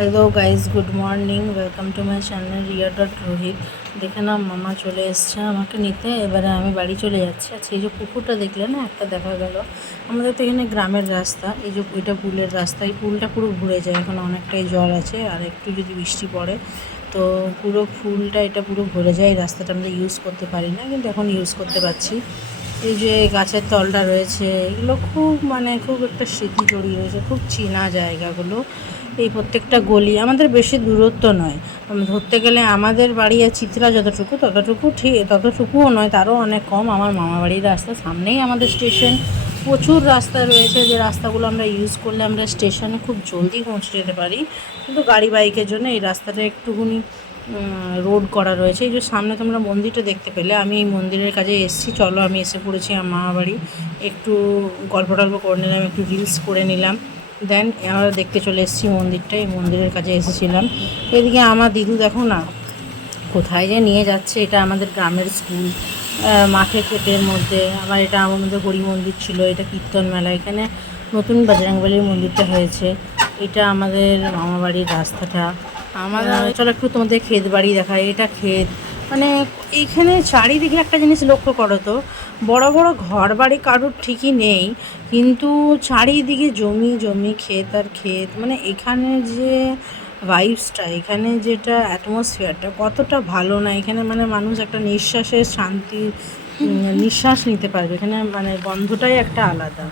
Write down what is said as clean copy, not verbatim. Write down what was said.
Hello guys, good morning. Welcome to my channel Riya dot Rohit. দেখে না, মামা চলে এসছে আমাকে নিতে। এবারে আমি বাড়ি চলে যাচ্ছি। আচ্ছা, এই যে পুকুরটা দেখলে না, একটা দেখা গেল আমাদের তো এখানে গ্রামের রাস্তা। এই যে এটা পুলের রাস্তা, এই পুলটা পুরো ভরে যায়, এখন অনেকটাই জল আছে। আর একটু যদি বৃষ্টি পড়ে তো পুরো ফুলটা এটা পুরো ভরে যায়। এই রাস্তাটা আমরা ইউজ করতে পারি না, কিন্তু এখন ইউজ করতে পারছি। এই যে গাছের তলটা রয়েছে, এগুলো খুব একটা স্মৃতি জড়িয়ে রয়েছে, খুব চেনা জায়গাগুলো। এই প্রত্যেকটা গলি আমাদের বেশি দূরত্ব নয়, ধরতে গেলে আমাদের বাড়ি আর চিত্রা ততটুকুও নয়, তারও অনেক কম। আমার মামা বাড়ির রাস্তা সামনেই আমাদের স্টেশন। প্রচুর রাস্তা রয়েছে, যে রাস্তাগুলো আমরা ইউজ করলে আমরা স্টেশনে খুব জলদি পৌঁছে যেতে পারি, কিন্তু গাড়ি বাইকের জন্য এই রাস্তাটা একটুখানি রোড করা রয়েছে। এই যে সামনে তোমরা মন্দিরটা দেখতে পেলে, আমি এই মন্দিরের কাছে এসেছি। চলো, আমি এসে পড়েছি আমার মামা বাড়ি। একটু গল্প টল্প করে নিলাম, একটু রিলস করে নিলাম, দেন আমরা দেখতে চলে এসেছি মন্দিরটা। এই মন্দিরের কাছে এসেছিলাম। এদিকে আমার দিদু দেখো না কোথায় যে নিয়ে যাচ্ছে। এটা আমাদের গ্রামের স্কুল, মাঠের মধ্যে। আবার এটা আমাদের হরি মন্দির ছিল, এটা কীর্তন মেলা। এখানে নতুন বজরংবলীর মন্দিরটা হয়েছে। এটা আমাদের মামাবাড়ির রাস্তাটা। চলো একটু তোমাদের ক্ষেত বাড়ি দেখায়। এটা ক্ষেত, মানে এইখানে চারিদিকে একটা জিনিস লক্ষ্য করো তো, বড় বড় ঘর বাড়ি কারোর ঠিকই নেই, কিন্তু চারিদিকে জমি জমি, ক্ষেত আর ক্ষেত। মানে এখানে যে ভাইবসটা, এখানে যেটা অ্যাটমসফিয়ারটা কতটা ভালো না। এখানে মানে মানুষ একটা নিঃশ্বাসের শান্তি নিঃশ্বাস নিতে পারবে। এখানে মানে গন্ধটাই একটা আলাদা।